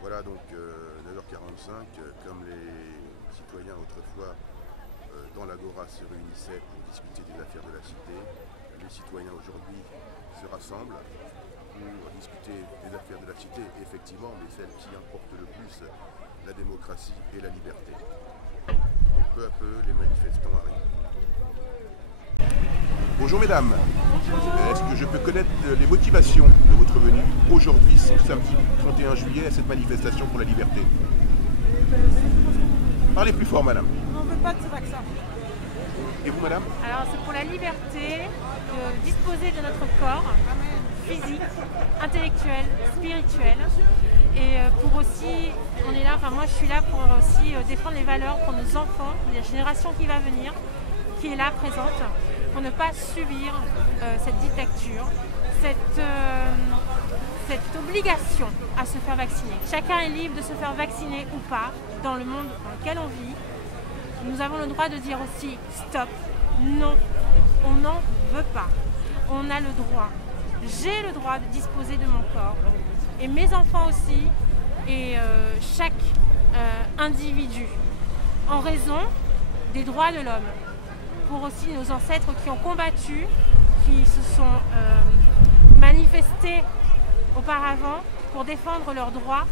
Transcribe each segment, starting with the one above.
Voilà donc 9h45, comme les citoyens autrefois dans l'Agora se réunissaient pour discuter des affaires de la cité, les citoyens aujourd'hui se rassemblent pour discuter des affaires de la cité, effectivement, mais celles qui importent le plus, la démocratie et la liberté. Donc peu à peu, les manifestants arrivent. Bonjour mesdames, est-ce que je peux connaître les motivations de votre venue aujourd'hui, ce samedi 31 juillet, à cette manifestation pour la liberté? Parlez plus fort madame. On ne veut pas de ce vaccin. Et vous madame? Alors c'est pour la liberté de disposer de notre corps physique, intellectuel, spirituel. Et pour aussi, on est là, enfin moi je suis là pour aussi défendre les valeurs pour nos enfants, la génération qui va venir, qui est là présente, pour ne pas subir cette dictature, cette obligation à se faire vacciner. Chacun est libre de se faire vacciner ou pas dans le monde dans lequel on vit. Nous avons le droit de dire aussi stop, non, on n'en veut pas. On a le droit, j'ai le droit de disposer de mon corps, et mes enfants aussi, et chaque individu, en raison des droits de l'homme. Pour aussi nos ancêtres qui ont combattu, qui se sont manifestés auparavant pour défendre leurs droits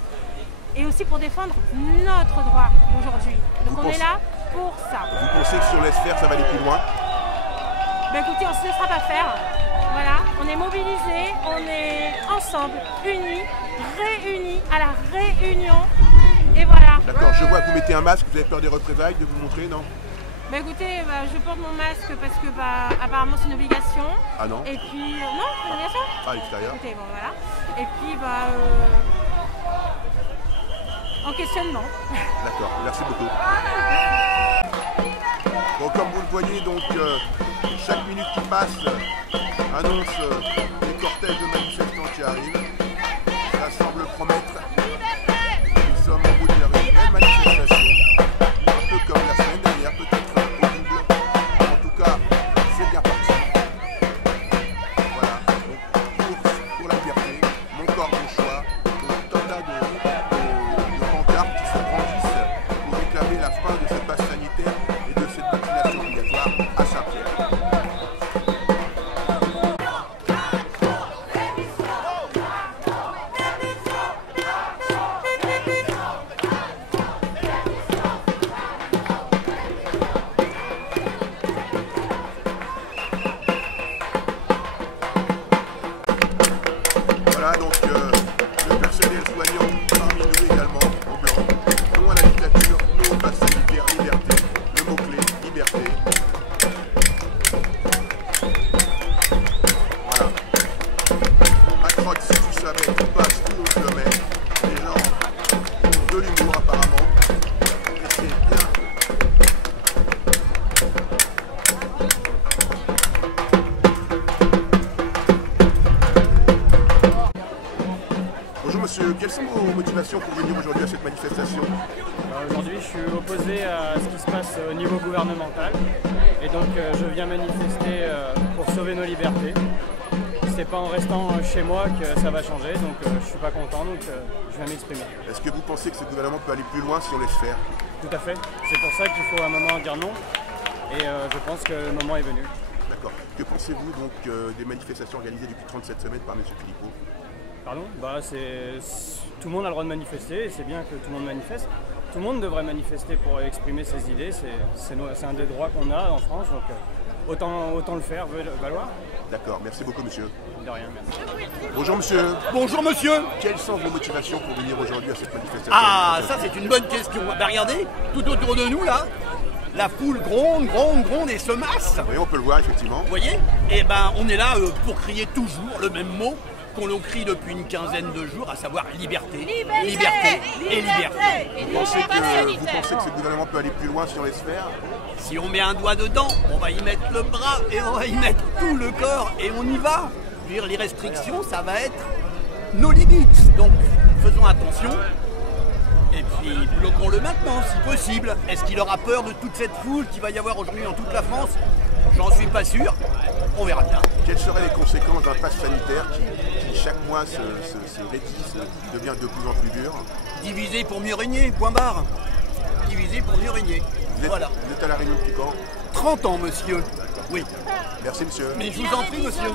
et aussi pour défendre notre droit aujourd'hui. Donc on est là pour ça. Vous pensez que si on laisse faire, ça va aller plus loin? Ben écoutez, on ne se laissera pas faire. Voilà, on est mobilisés, on est ensemble, unis, réunis à la réunion. Et voilà. D'accord, je vois que vous mettez un masque, vous avez peur des représailles, de vous montrer, non? Bah écoutez, je porte mon masque parce que apparemment c'est une obligation. Ah non? Et puis non, c'est une obligation. Ah, à l'extérieur. Écoutez, bon voilà. Et puis en questionnement. D'accord, merci beaucoup. Bon, comme vous le voyez, donc chaque minute qui passe annonce les cortèges de manifestants qui arrivent. Ça semble promettre. Nous sommes au bout de la même manifestation, un peu comme la semaine dernière, peut-être. C'est bien parti. Voilà, donc course pour la liberté, mon corps, mon choix, donc tout un tas de pancartes qui se brandissent pour réclamer la fin de cette passe sanitaire et de cette vaccination obligatoire à Saint-Pierre. Voilà donc le personnel soignant parmi nous également, au blanc. Non à la dictature, non au pass sanitaire, liberté. Le mot-clé, liberté. Voilà. Macron, si tu savais, tu passes tout au sommet. Les gens ont de l'humour apparemment. Et c'est bien. Bonjour monsieur, quelles sont vos motivations pour venir aujourd'hui à cette manifestation? Aujourd'hui, je suis opposé à ce qui se passe au niveau gouvernemental et donc je viens manifester pour sauver nos libertés. c'est pas en restant chez moi que ça va changer, donc je suis pas content, donc je vais m'exprimer. Est-ce que vous pensez que ce gouvernement peut aller plus loin si on laisse faire? Tout à fait. C'est pour ça qu'il faut à un moment dire non, et je pense que le moment est venu. D'accord. Que pensez-vous donc des manifestations organisées depuis 37 semaines par M. Philippot? Pardon? Tout le monde a le droit de manifester, et c'est bien que tout le monde manifeste. Tout le monde devrait manifester pour exprimer ses idées, c'est un des droits qu'on a en France, donc autant le faire, valoir. D'accord, merci beaucoup monsieur. De rien, merci. Bonjour monsieur. Bonjour monsieur. Quelles sont vos motivations pour venir aujourd'hui à cette manifestation? Ah, ça c'est une bonne question. Bah regardez, tout autour de nous là, la foule gronde et se masse. Oui, on peut le voir effectivement. Vous voyez? Et ben on est là pour crier toujours le même mot qu'on le crie depuis une quinzaine de jours, à savoir liberté, liberté et liberté. Vous pensez que ce gouvernement peut aller plus loin si on laisse faire? Si on met un doigt dedans, on va y mettre le bras et on va y mettre tout le corps et on y va. Je veux dire, les restrictions, ça va être nos limites. Donc faisons attention et puis bloquons-le maintenant si possible. Est-ce qu'il aura peur de toute cette foule qu'il va y avoir aujourd'hui dans toute la France? J'en suis pas sûr. On verra bien. Quelles seraient les conséquences d'un pass sanitaire qui chaque mois se rétisse, qui devient de plus en plus dur? Diviser pour mieux régner, point barre. Diviser pour mieux régner. Voilà. Vous êtes à la Réunion depuis quand? 30 ans, monsieur. Oui. Merci, monsieur. Mais je vous en prie, monsieur.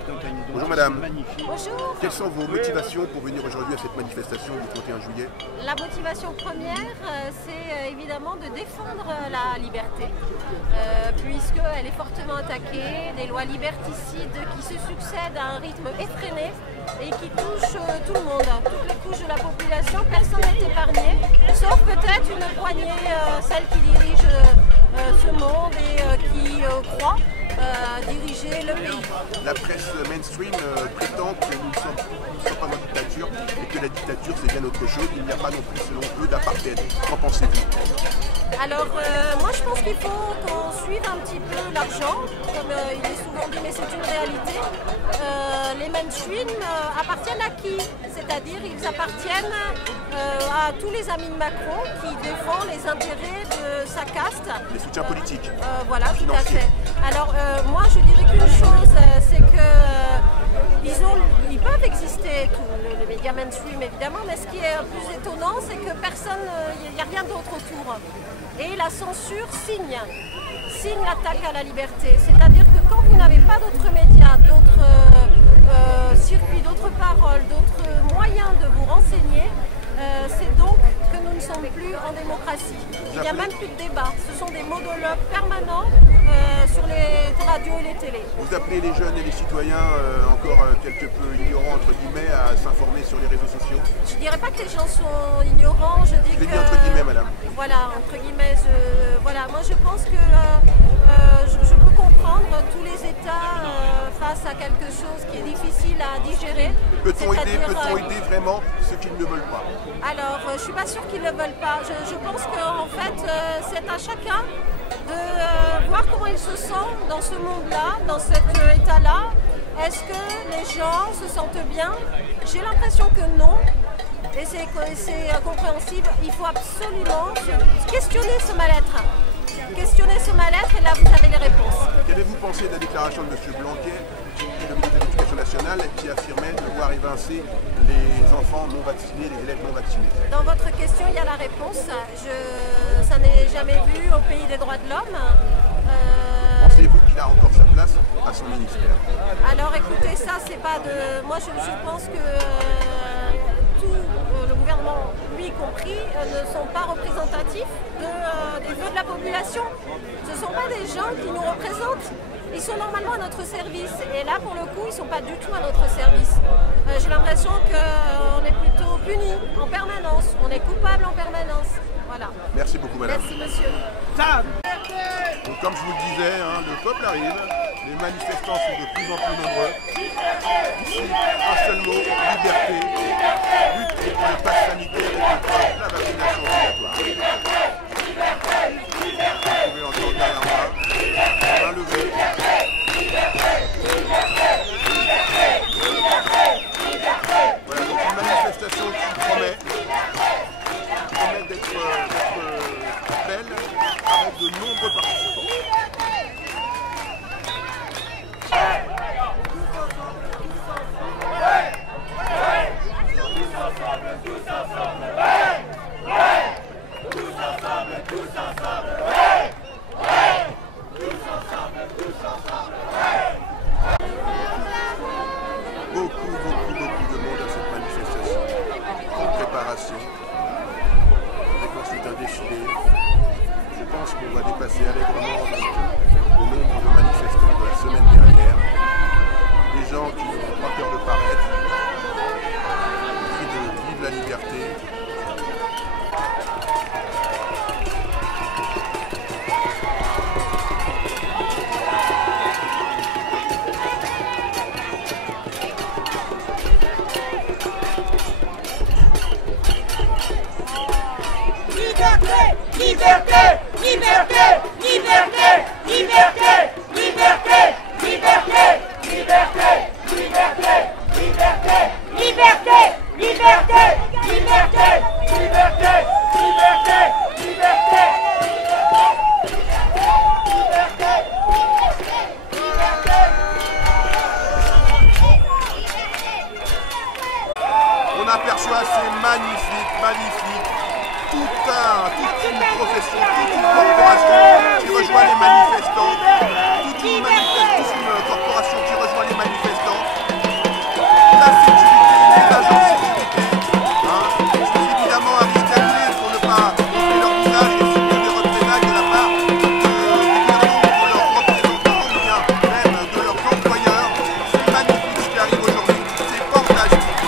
Bonjour, madame. Bonjour. Quelles sont vos motivations pour venir aujourd'hui à cette manifestation du 31 juillet? La motivation première, c'est évidemment de défendre la liberté, puisqu'elle est fortement attaquée, des lois liberticides qui se succèdent à un rythme effréné et qui touchent tout le monde, toutes les couches de la population, personne n'est épargné, sauf peut-être une poignée, celle qui dirige ce monde et qui croit diriger le pays. La presse mainstream prétend que nous ne sommes pas dans la dictature et que la dictature c'est bien autre chose. Il n'y a pas non plus selon eux d'apartheid. Qu'en pensez-vous? Alors moi je pense qu'il faut qu'on suive un petit peu l'argent, comme il est souvent dit, mais c'est une réalité. Les mainstream appartiennent à qui? C'est-à-dire ils appartiennent à tous les amis de Macron qui défendent les intérêts de sa caste. Les soutiens politiques. Voilà, tout à fait. Alors moi je dirais qu'une chose, c'est que ils peuvent exister, les médias mainstream évidemment, mais ce qui est plus étonnant, c'est que personne, il n'y a rien d'autre autour. Et la censure signe l'attaque à la liberté. C'est-à-dire que quand vous n'avez pas d'autres médias, d'autres circuits, d'autres paroles, d'autres moyens de vous renseigner, c'est donc que nous ne sommes plus en démocratie. Il n'y a même plus de débat. Ce sont des monologues permanents sur les radios et les télés. Vous appelez les jeunes et les citoyens encore quelque peu ignorants entre guillemets à s'informer sur les réseaux sociaux? Je ne dirais pas que les gens sont ignorants, je dis que... Dit entre guillemets, madame. Voilà, entre guillemets, moi je pense que je peux comprendre tous les États face à quelque chose qui est difficile à digérer. Peut-on aider vraiment ceux qui ne le veulent pas? Alors, je ne suis pas sûre qu'ils ne le veulent pas. Je pense qu'en fait, c'est à chacun de voir comment il se sent dans ce monde-là, dans cet état-là. Est-ce que les gens se sentent bien? J'ai l'impression que non. Et c'est compréhensible. Il faut absolument questionner ce mal-être. Questionner ce mal-être et là, vous avez les réponses. Qu'avez-vous pensé de la déclaration de M. Blanquet, le ministre de l'Éducation nationale, qui affirmait devoir évincer les enfants non vaccinés, les élèves non vaccinés? Dans votre question, il y a la réponse. Ça n'est jamais vu au pays des droits de l'homme. Pensez-vous qu'il a encore sa place à son ministère? Alors écoutez, ça c'est pas de... Moi je pense que tout le gouvernement, lui compris, ne sont pas représentatifs des vœux de la population. Ce ne sont pas des gens qui nous représentent. Ils sont normalement à notre service. Et là pour le coup, ils ne sont pas du tout à notre service. J'ai l'impression qu'on est plutôt punis en permanence. On est coupable en permanence. Voilà. Merci beaucoup madame. Merci monsieur. Donc, comme je vous le disais, le peuple arrive, les manifestants sont de plus en plus nombreux. Ici, un seul mot, liberté, lutte contre le pass sanitaire et contre la vaccination obligatoire. Vous pouvez entendre derrière moi, main levée. Voilà, donc une manifestation qui promet d'être belle avec de nombreux participants. préparation, avec ensuite un défilé. Je pense qu'on va dépasser allègrement le nombre de manifestants de la semaine dernière. Des gens qui n'ont pas peur de paraître, qui crient de vive la liberté. Liberté, liberté, liberté, liberté, liberté, liberté, liberté, liberté, liberté, liberté, liberté, liberté, liberté, liberté, On aperçoit, c'est magnifique, magnifique. Toute une profession, toute une corporation qui rejoint les manifestants, toute une corporation qui rejoint les manifestants, la sécurité, les agents de sécurité, sont évidemment à risque d'annuler pour ne pas montrer leur visage et subir des représailles de la part de leurs représentants ou bien même de leurs employeurs. C'est magnifique ce qui arrive aujourd'hui, c'est fantastique.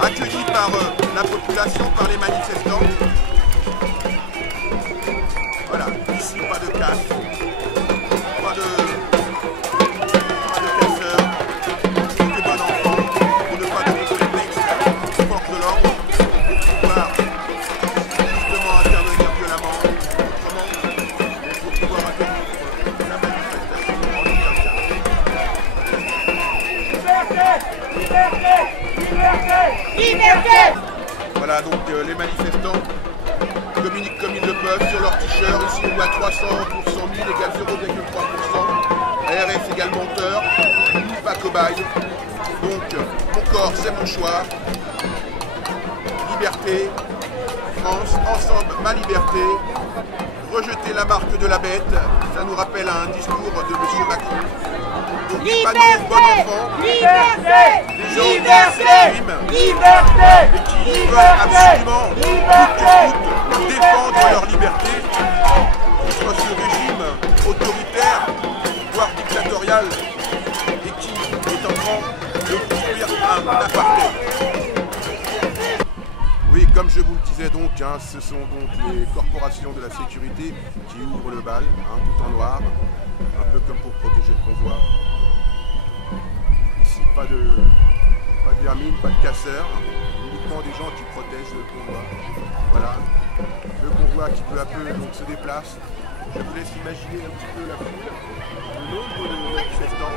Accueillis par la population, par les manifestants. Voilà, ici pas de casse, pas de casseurs, des bons enfants, pour ne pas donner de prétexte aux forces de l'ordre, pour pouvoir justement intervenir violemment, autrement, pour pouvoir accueillir la manifestation en liberté. Voilà donc les manifestants communiquent comme ils le peuvent sur leur t-shirt. Ici on voit 300 pour 100 000 égale 0,3%. ARS égale menteur, pas cobaye. Donc mon corps c'est mon choix. Liberté, France, ensemble ma liberté. Rejeter la marque de la bête, ça nous rappelle un discours de M. Macron. Donc les panneaux bon enfant, des gens qui s'expriment et qui veulent absolument coûte que coûte défendre leur liberté contre ce régime autoritaire, voire dictatorial, et qui est en train de construire un apartheid. Oui, comme je vous le disais donc, ce sont donc les corporations de la sécurité qui ouvrent le bal, tout en noir, un peu comme pour protéger le convoi. Ici, pas de vermine, pas de casseurs, uniquement des gens qui protègent le convoi. Voilà, le convoi qui peu à peu donc, se déplace. Je vous laisse imaginer un petit peu la foule, le nombre de manifestants.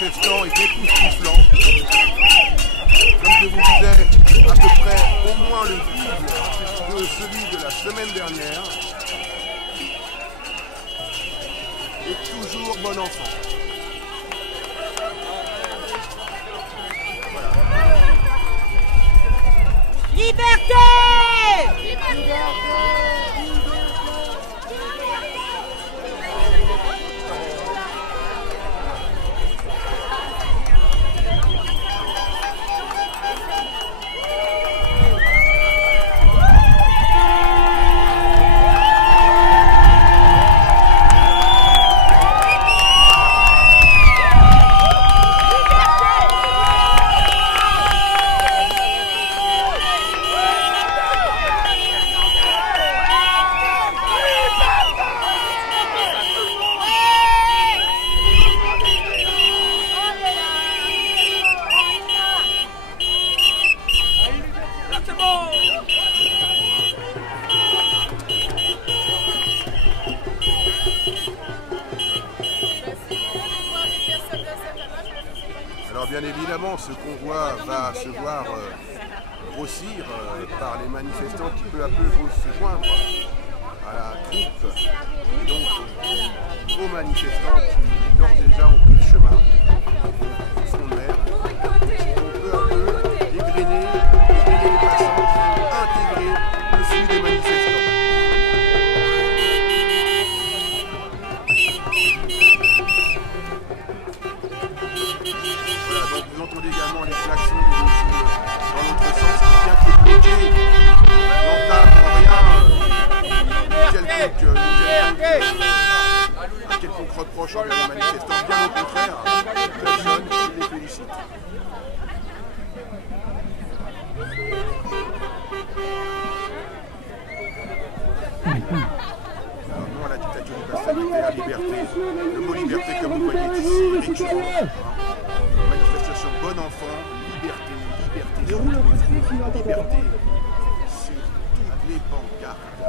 manifestants est époustouflant. Comme je vous disais, à peu près au moins le double de celui de la semaine dernière. Et toujours bon enfant. Voilà. Liberté! Liberté! Alors bien évidemment, ce convoi va se voir grossir par les manifestants qui peu à peu vont se joindre à la troupe et donc aux manifestants qui d'ores et déjà ont pris le chemin au front de mer, qui vont peu à peu égrener les passants, qui vont intégrer le flux des manifestants. Vous entendez également les klaxons des voitures dans l'autre sens, bien que le bloqué n'entame en rien quelconque reproche envers les manifestants, bien au contraire, ils klaxonnent et les félicitent. Alors non à la dictature du pass sanitaire, liberté. Le mot liberté, comme vous voyez, est ici récurrent. Manifestation bon enfant, liberté, liberté sur tous les fronts, liberté sur toutes les pancartes,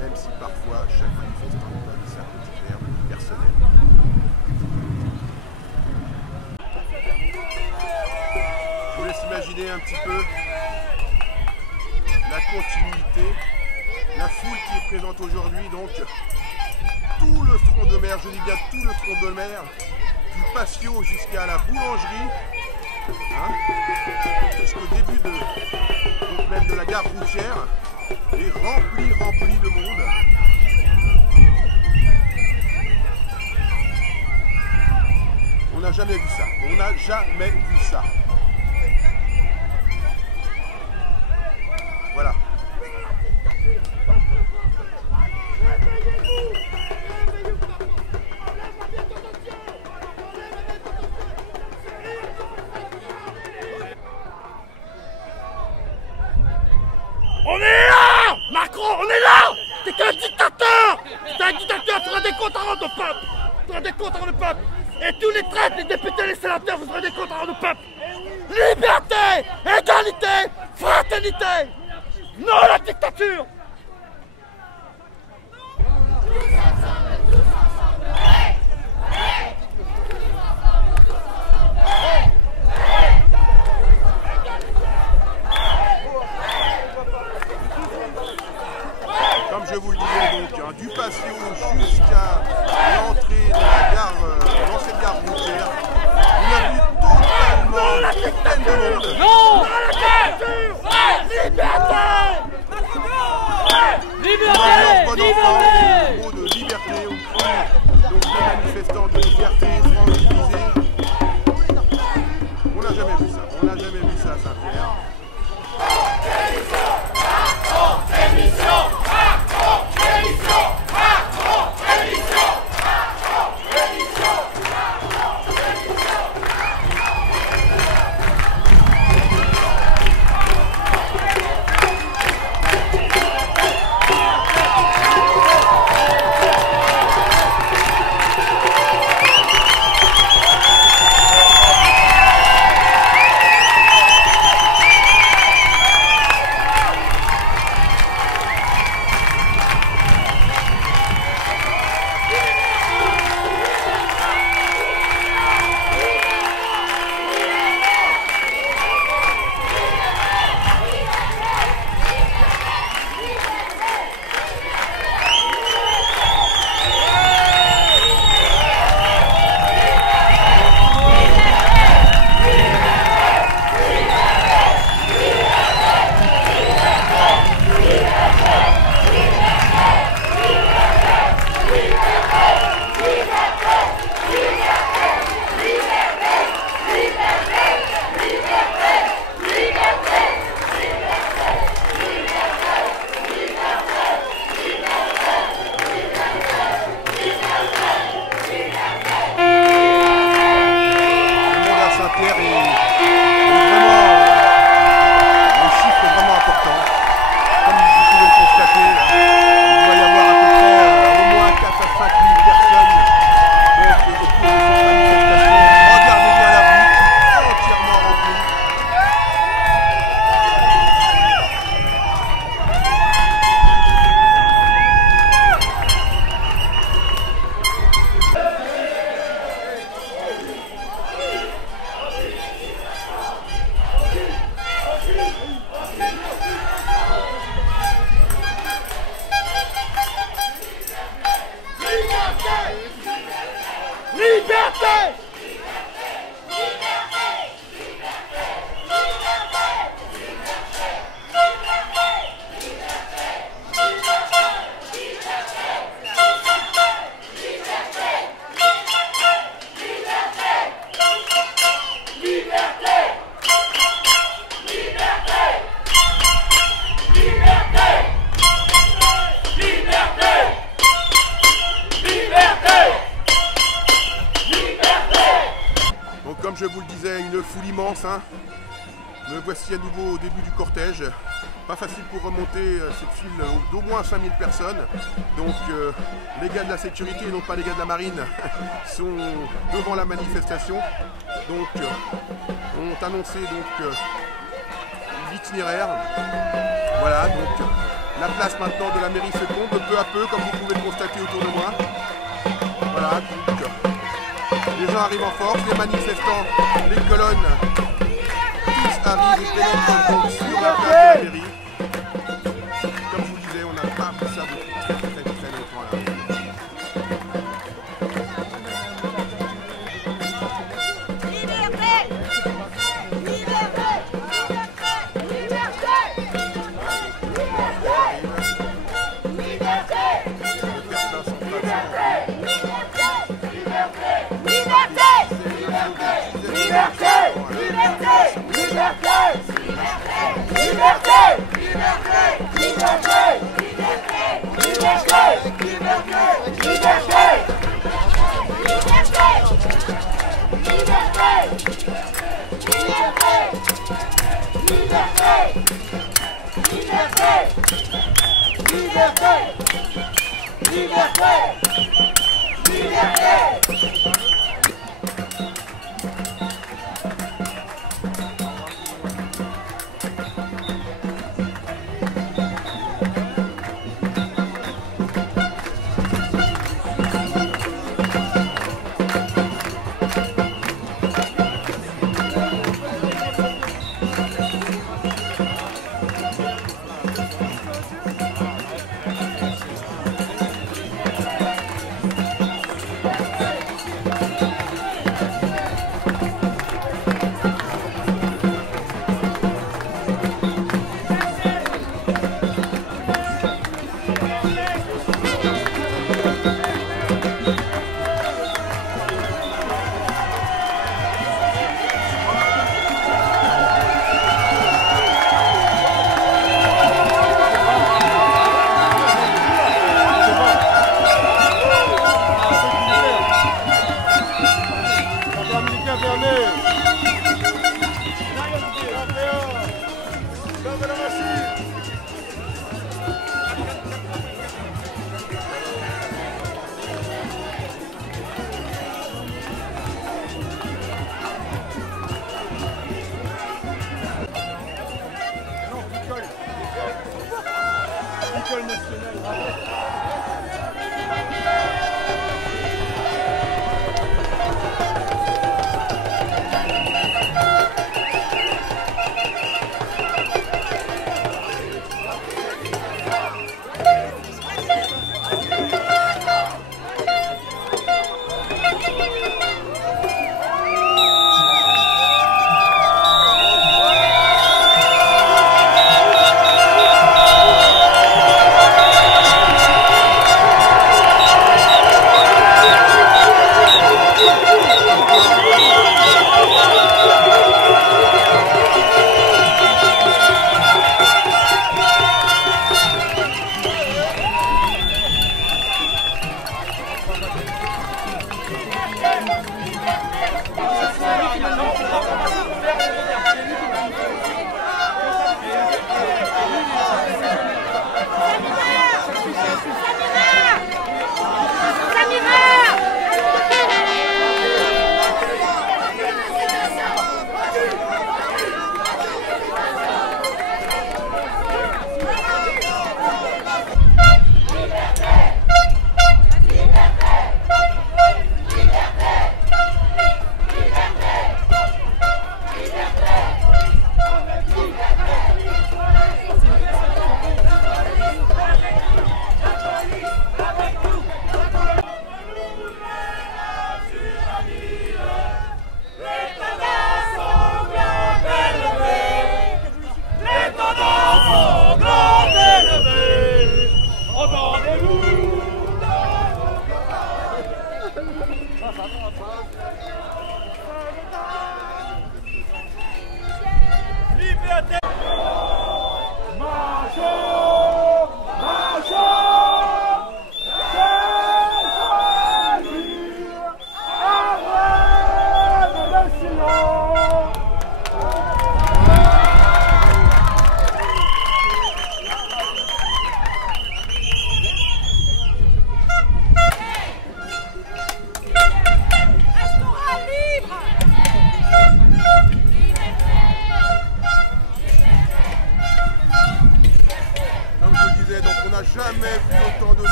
même si parfois chaque manifestant donne sa petite verbe personnelle. Je vous laisse imaginer un petit peu la continuité, la foule qui est présente aujourd'hui, donc tout le front de mer, je dis bien tout le front de mer, du patio jusqu'à la boulangerie, jusqu'au début donc même de la gare routière, est rempli de monde. On n'a jamais vu ça, on n'a jamais vu ça. Voilà. On est là! Macron, on est là! T'es qu'un dictateur! T'es un dictateur, tu auras des comptes à rendre au peuple! Tu auras des comptes à rendre au peuple! Et tous les traîtres, les députés, les sénateurs, vous aurez des comptes à rendre au peuple! Liberté! Égalité! Fraternité! Non à la dictature! Comme je vous le disais donc, du patio jusqu'à l'entrée de la gare, l'ancienne gare routière, on a vu totalement pleine de monde. Non! Non à la dictature! Liberté! comme je vous le disais, une foule immense. Hein. Me voici à nouveau au début du cortège. Pas facile pour remonter cette file d'au moins 5000 personnes. Donc les gars de la sécurité, et non pas les gars de la marine, sont devant la manifestation. Donc ont annoncé donc l'itinéraire. Voilà, donc la place maintenant de la mairie se comble peu à peu, comme vous pouvez le constater autour de moi. Voilà, donc les gens arrivent en force, les manifestants, les colonnes, tous arrivent et pénètrent donc sur la place de la mairie. Comme je vous disais, on n'a pas vu ça depuis très longtemps là.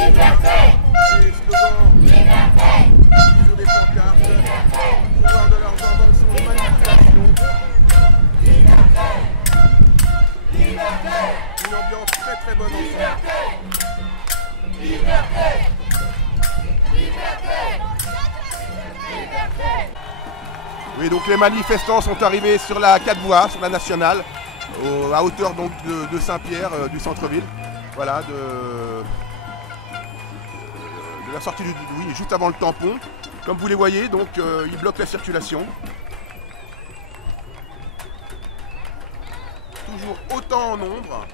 Des slogans sur des pancartes, pouvoir de leurs inventions et manipulations. Une ambiance très très bonne ensemble. Oui, donc les manifestants sont arrivés sur la 4 voies, sur la nationale, à hauteur donc de Saint-Pierre, du centre-ville. Voilà, de la sortie oui, juste avant le tampon. Comme vous les voyez, donc ils bloquent la circulation. Toujours autant en nombre.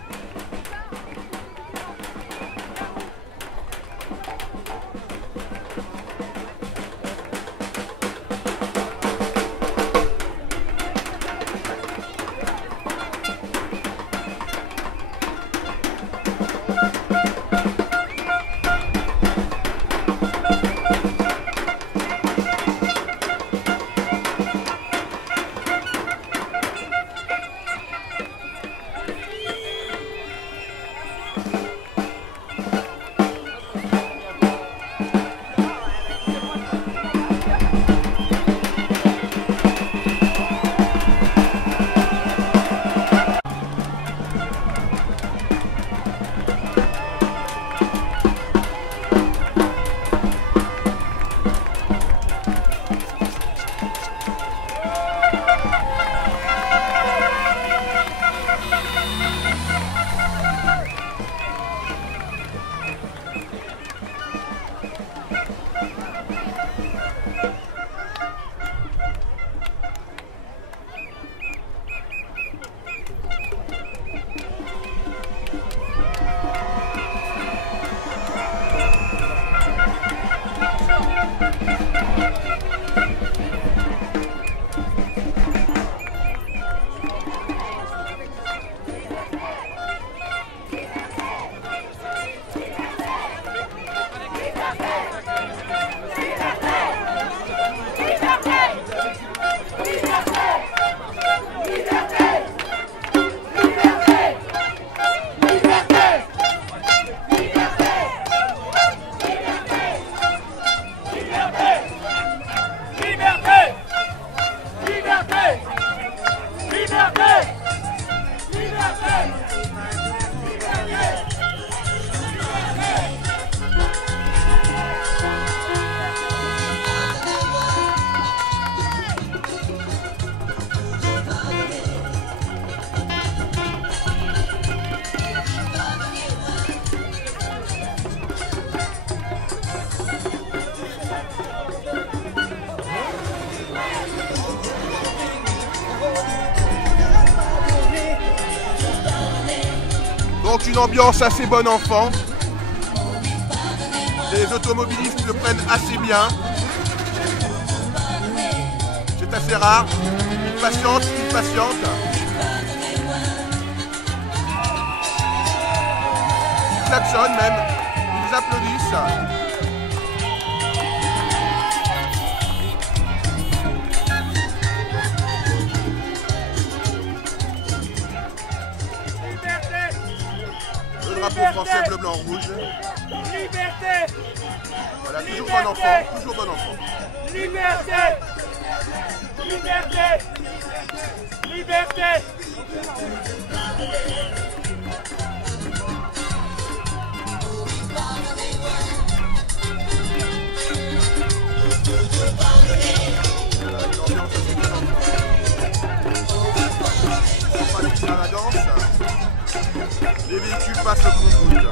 Donc une ambiance assez bonne enfant. Les automobilistes le prennent assez bien. C'est assez rare. Ils patientent, ils patientent. Ils klaxonnent même. Ils applaudissent. Le drapeau français bleu, blanc, rouge. Liberté! Voilà, toujours bon enfant, toujours bon enfant. Liberté! Liberté! Liberté! Voilà, une ambiance assez bonne enfant. On va aller à la danse. Les véhicules passent au compte-route.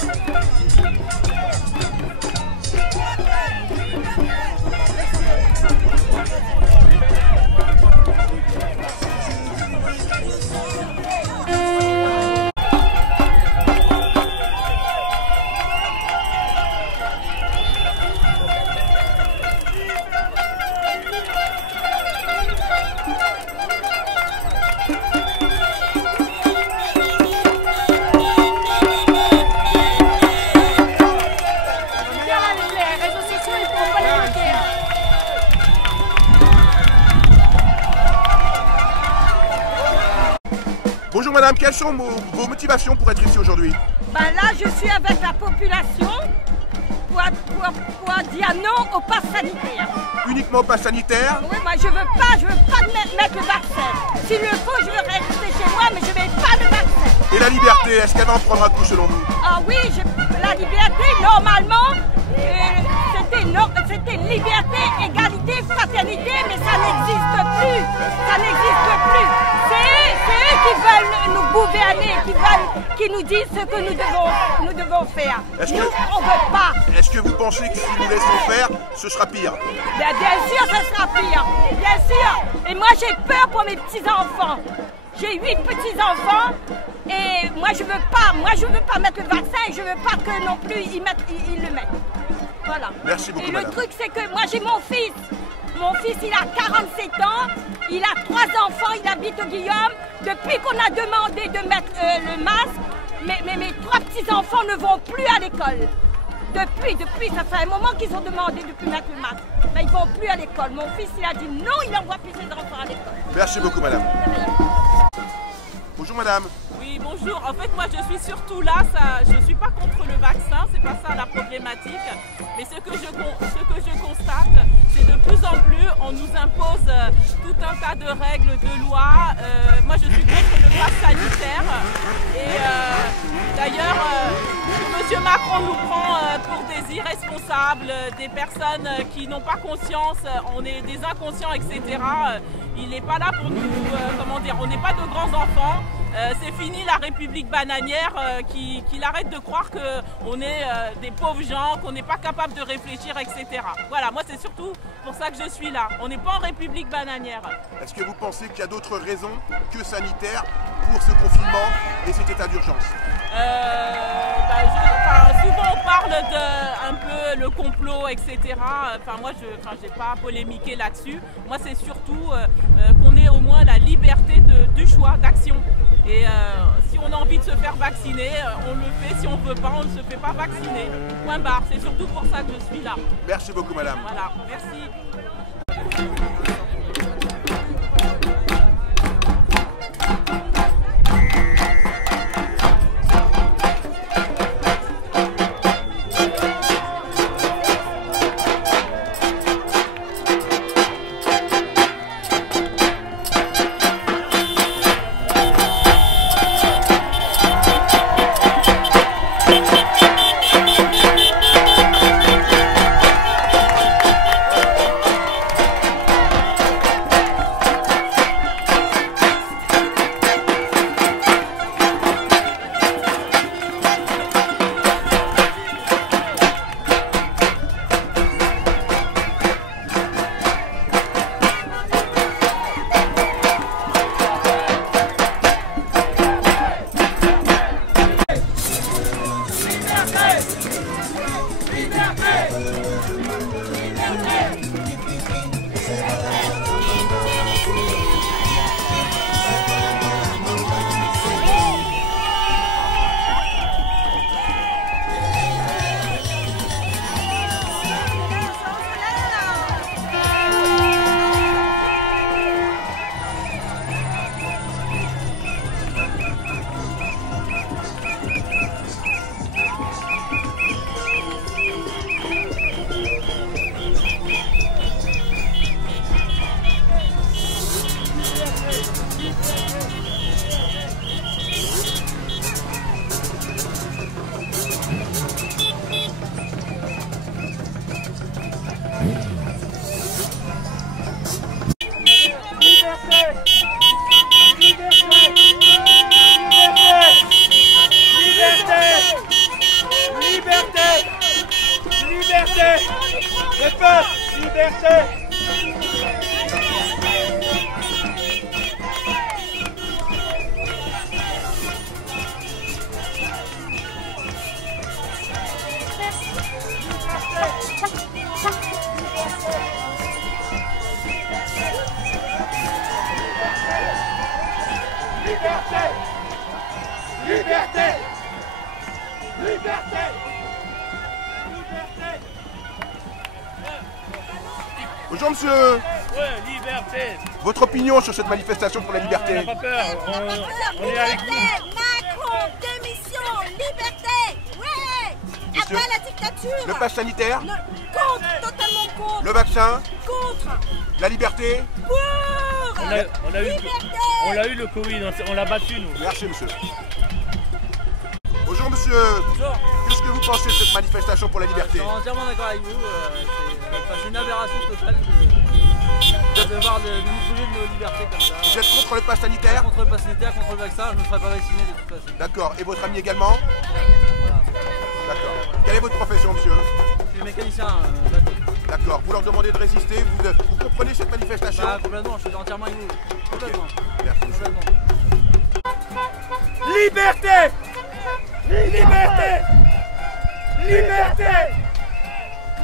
Bonjour madame, quelles sont vos motivations pour être ici aujourd'hui? Ben là, je suis avec la population pouvoir dire non au pass sanitaire. Uniquement au pass sanitaire? Oui, moi je veux pas mettre le vaccin. S'il le faut, je veux rester chez moi, mais je ne mets pas de vaccin. Et la liberté, est-ce qu'elle en prendra coup selon vous? Ah oui, la liberté, normalement, c'était liberté, égalité, fraternité, mais ça n'existe plus. Ça n'existe plus. C'est eux qui veulent nous gouverner, qui nous disent ce que nous devons faire. Nous, on ne veut pas. Est-ce que vous pensez que si nous laissons faire, ce sera pire? Bien sûr, ce sera pire. Bien sûr. Et moi, j'ai peur pour mes petits-enfants. J'ai 8 petits-enfants et moi je veux pas mettre le vaccin et je veux pas que non plus ils le mettent. Voilà. Merci beaucoup, et madame. Le truc c'est que moi j'ai mon fils. Mon fils il a 47 ans, il a 3 enfants, il habite au Guillaume. Depuis qu'on a demandé de mettre le masque, mes 3 petits-enfants ne vont plus à l'école. Depuis, ça fait un moment qu'ils ont demandé de plus mettre le masque. Mais ils ne vont plus à l'école. Mon fils, il a dit non, il n'envoie plus ses enfants à l'école. Merci beaucoup, madame. Bonjour, madame. Oui, bonjour. En fait, moi, je suis surtout là. Je ne suis pas contre le vaccin, c'est pas ça la problématique. Mais ce que je constate, c'est de plus en plus, on nous impose tout un tas de règles, de lois. Moi, je suis contre le pass sanitaire. Et d'ailleurs, M. Macron nous prend pour des irresponsables, des personnes qui n'ont pas conscience, on est des inconscients, etc. Il n'est pas là pour nous, comment dire, on n'est pas de grands enfants. C'est fini la République bananière, qu'il arrête de croire qu'on est des pauvres gens, qu'on n'est pas capable de réfléchir, etc. Voilà, moi c'est surtout pour ça que je suis là. On n'est pas en République bananière. Est-ce que vous pensez qu'il y a d'autres raisons que sanitaires pour ce confinement et cet état d'urgence? Souvent on parle de un peu le complot, etc. Moi je n'ai pas polémiqué là-dessus. Moi c'est surtout qu'on ait au moins la liberté du choix, d'action. Et si on a envie de se faire vacciner, on le fait. Si on ne veut pas, on ne se fait pas vacciner. Point barre. C'est surtout pour ça que je suis là. Merci beaucoup, madame. Voilà, merci. Le peuple, liberté. Liberté. Liberté. Liberté. Bonjour monsieur. Ouais, liberté. Votre opinion sur cette manifestation pour la liberté? On n'a pas peur, on est avec vous. Macron, démission, liberté. Ouais. monsieur? Pas la dictature. Le pass sanitaire? Contre, totalement contre. Le vaccin? Contre. La liberté? Pour. On l'a eu le Covid, on l'a battu nous. Merci monsieur. Bonjour monsieur. Bonjour. Qu'est-ce que vous pensez de cette manifestation pour la liberté? Je suis entièrement d'accord avec vous. C'est une aberration totale de devoir nous priver de nos libertés comme ça. Vous êtes contre le pass sanitaire? Contre le pass sanitaire, contre le vaccin, je ne me ferai pas vacciner de toute façon. D'accord. Et votre ami également? Voilà. D'accord. Quelle est votre profession monsieur? Je suis mécanicien bateau. D'accord. Vous leur demandez de résister, vous comprenez cette manifestation? Bah, complètement, je suis entièrement avec vous. Complètement. Merci monsieur. Liberté! Liberté! Liberté!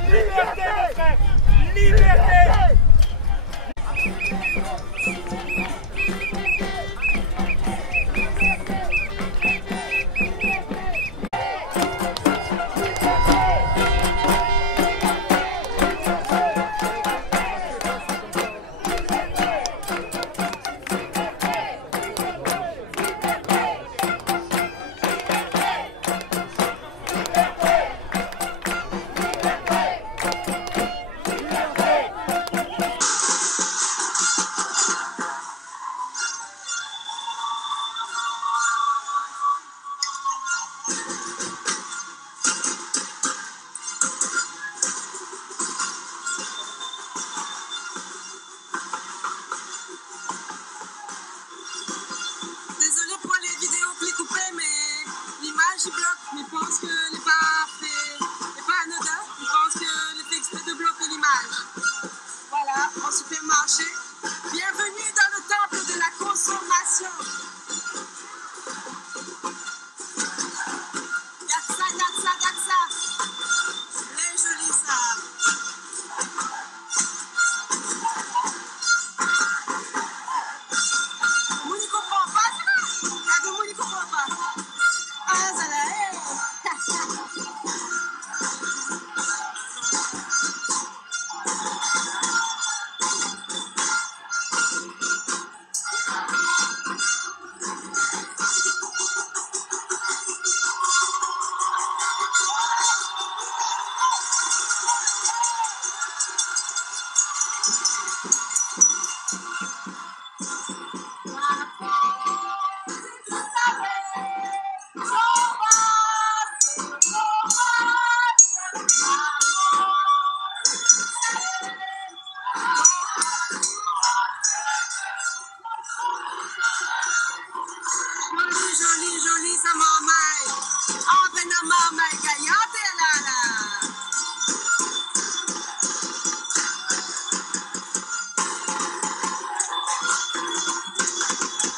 Liberté, mes frères! Liberté! Je bloque, mais pense que n'est pas fait, n'est pas anodin. Il pense que le fait exprès de bloquer l'image. Voilà, en supermarché. Bienvenue dans le temple de la consommation. Y'a que ça. Très joli ça. Mouni comprend pas, ça va? La de Mouni comprend pas. Ah, ça l'a joli, ça m'emmène. Ah, ben non, m'emmène, gaillante, là.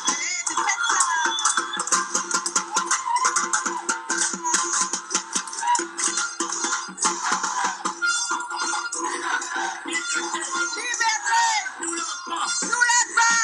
Allez, tu fais ça. Liberté! Nous l'aide pas!